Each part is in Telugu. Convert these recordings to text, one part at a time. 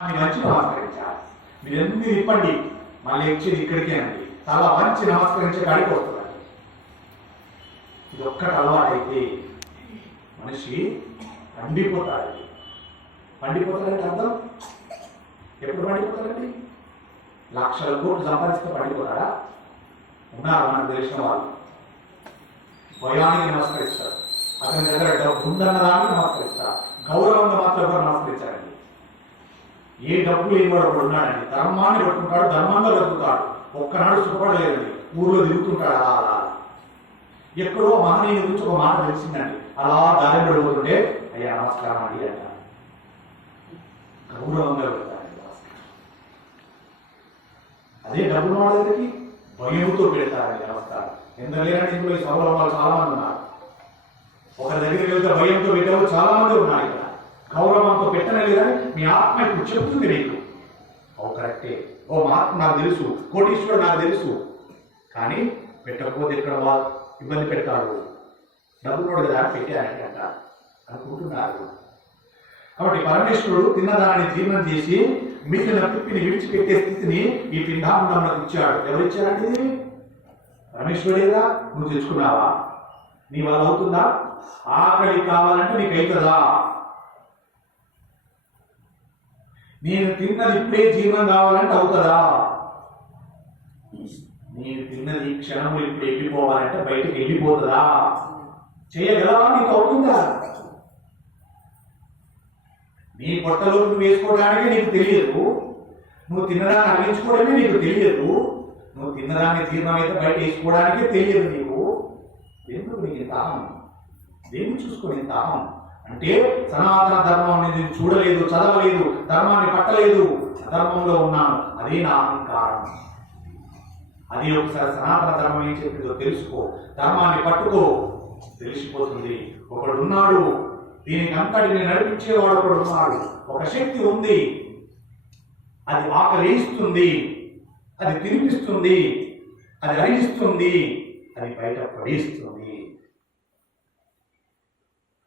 అని మంచి నమస్కరించాలి మీరు ఎందుకు మీరు ఇప్పండి? మా లెక్చర్ ఇక్కడికే అండి. చాలా మంచి నమస్కరించే కాడికి వస్తుందండి ఇది ఒక్కటి అలవాటైతే మనిషి పండిపోతాడు. పండిపోతాడంటే అర్థం? ఎప్పుడు పండిపోతాడండి? లక్షల కోట్లు సంపాదిస్తే పండిపోతాడా? ఉన్నారు మనకు తెలిసిన వాళ్ళు? భయానికి నమస్కరిస్తారు. అతని దగ్గర డబ్బు ఉందన్న దానికి నమస్కరిస్తారు. గౌరవంగా మాత్రం ఎవరు నమస్కరించారండి? ఏ డబ్బు లేనివాడు ఉన్నాడండి? ధర్మాన్ని పట్టుకుంటాడు ధర్మంగా బతుకుతాడు ఒక్కనాడు సుఖపడలేదండి ఊర్లో తిరుగుతుంటాడు అలా అలా ఎక్కడో మహనీయుని గురించి ఒక మాట తెలిసిందండి. అలా దారి పడిపోతుంటే అయ్యా నమస్కారం అండి అంట. గౌరవంగా పెడతాడు నమస్కారం. అదే డబ్బు వాళ్ళ దగ్గరికి భయంతో పెడతారండి నమస్కారం. ఎంత లేరండి ఇంట్లో ఈ సభలో వాళ్ళు చాలా మంది ఉన్నారు. ఒకరి దగ్గరికి వెళ్తే భయంతో పెట్టేవాళ్ళు చాలా మంది ఉన్నారు ఇక్కడ. గౌరవంతో పెట్టనలేదని మీ ఆత్మ ఇప్పుడు చెప్తుంది నీకు. ఓ కరెక్టే. ఓ మహాత్మ నాకు తెలుసు. కోటీశ్వరుడు నాకు తెలుసు. కానీ పెట్టకపోతే ఇక్కడ వాళ్ళు ఇబ్బంది పెడతాడు? డబ్బునోడు కదా పెట్టారంటే అనుకుంటున్నారు. కాబట్టి పరమేశ్వరుడు తిన్నదాన్ని జీర్ణం చేసి మిగిలిన పిప్పిని విడిచిపెట్టే స్థితిని ఈ పిండాండంలోకి ఇచ్చాడు. ఎవరు ఇచ్చారండి పరమేశ్వరుడేదా నువ్వు తెచ్చుకున్నావా నీ వల్ల అవుతుందా? ఆకలి కావాలంటే నీకు అవుతుందా నేను తిన్నది ఇప్పుడే జీర్ణం కావాలంటే అవుతుందా? నేను తిన్నది ఈ ఇప్పుడు వెళ్ళిపోవాలంటే బయటికి వెళ్ళిపోతుందా చేయగలవా నీకు అవుతుందా నీ పొట్టలో నువ్వు వేసుకోవడానికి నీకు తెలియదు. నువ్వు తిన్నదాన్ని అరిగించుకోవడమే నీకు తెలియదు. నువ్వు తిన్నదాన్ని అయితే బయట వేసుకోవడానికే తెలియదు నీకు. ఎందుకు నీకు ఇంత దేన్ని చూసుకొని ఇంత అంటే సనాతన ధర్మం అనేది చూడలేదు చదవలేదు ధర్మాన్ని పట్టలేదు ధర్మంలో ఉన్నాను. అదే నా అహంకారం. అది ఒకసారి సనాతన ధర్మం ఏం చెప్పిందో తెలుసుకో. ధర్మాన్ని పట్టుకో. తెలిసిపోతుంది. ఒకడు ఉన్నాడు దీనికి అంతటిని నడిపించేవాడు ఒకడు ఉన్నాడు ఒక శక్తి ఉంది. అది ఆకలిస్తుంది అది తినిపిస్తుంది. అది అరిగిస్తుంది. అది బయట పడేస్తుంది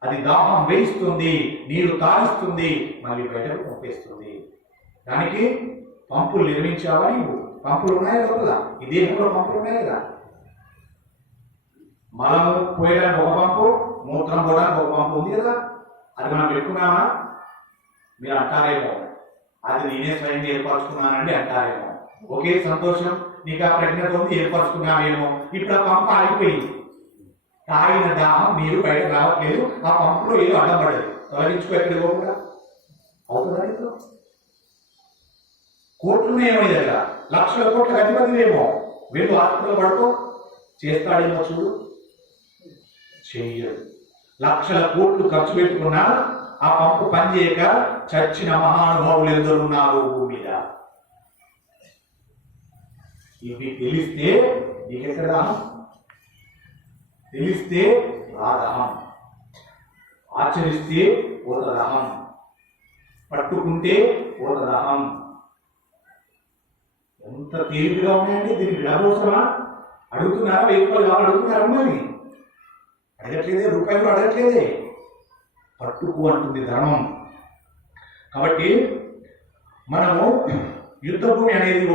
అది దాహం వేయిస్తుంది నీరు తాగిస్తుంది మళ్ళీ బయటకు పంపేస్తుంది. దానికి పంపులు నిర్మించావా నీవు? పంపులు ఉన్నాయి లోపల? ఈ దేహంలో పంపులు ఉన్నాయి కదా మలం పోయడానికి ఒక పంపు మూత్రం పోవడానికి ఒక పంపు ఉంది కదా? అది మనం పెట్టుకున్నామా? మీరు అంటారేమో. అది నేనే స్వయంగా ఏర్పరచుకున్నానండి అంటారేమో. ఒకే సంతోషం. నీకు ఆ ప్రజ్ఞత ఉంది ఏర్పరచుకున్నామేమో ఇప్పుడు ఆ పంప ఆగిపోయింది. తాగిన దాహం నీరు బయట రావట్లేదు. ఆ పంపులో ఏదో అడ్డపడదు తొలగించుకో ఎక్కడికి పోకుండా. అవుతుందా ఇప్పుడు కోట్లు ఏమో దగ్గర. లక్షల కోట్ల అధిపతివేమో వీళ్ళు హాస్పిటల్ పడుకో. చేస్తాడేమో చూడు. చెయ్యడు. లక్షల కోట్లు ఖర్చు పెట్టుకున్నా ఆ పంపు పనిచేయక చచ్చిన మహానుభావులు ఎందరున్నారు భూమి మీద. ఇవి తెలిస్తే నీకెక్కడ తెలిస్తే రాధహం ఆచరిస్తే పోతదహం. పట్టుకుంటే పోతదహం. ఎంత తేలికగా ఉన్నాయండి దీనికి విడవసరమా అడుగుతున్నారా? వెయ్యి రూపాయలు కావాలి? అడుగుతున్నారా మరి అడగట్లేదే రూపాయలు అడగట్లేదే. పట్టుకు అంటుంది ధర్మం. కాబట్టి మనము యుద్ధ భూమి అనేది